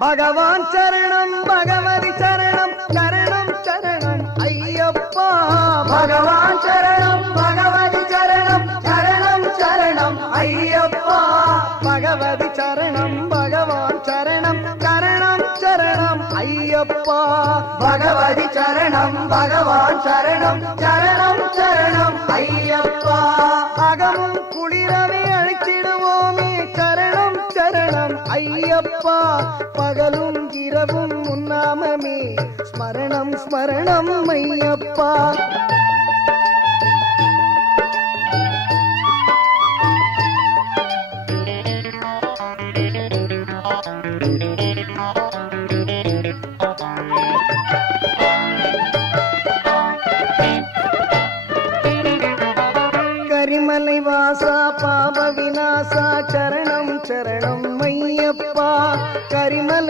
பகவான் சரணம் பகவதி சரணம் சரணம் சரணம் ஐயப்பா பகவான் சரணம் பகவதி சரணம் சரணம் சரணம் ஐயப்பா பகவதி சரணம் பகவான் சரணம் சரணம் சரணம் ஐயப்பா பகவதி சரணம் பகவான் சரணம் சரணம் சரணம் ஐயப்பா அகமும் குளிரவே அழைச்சிடுவோமே சரணம் சரணம் ஐயப்பா பகலும் இரவும் உன்னாமமே ஸ்மரணம் ஸ்மரணம் ஐயப்பா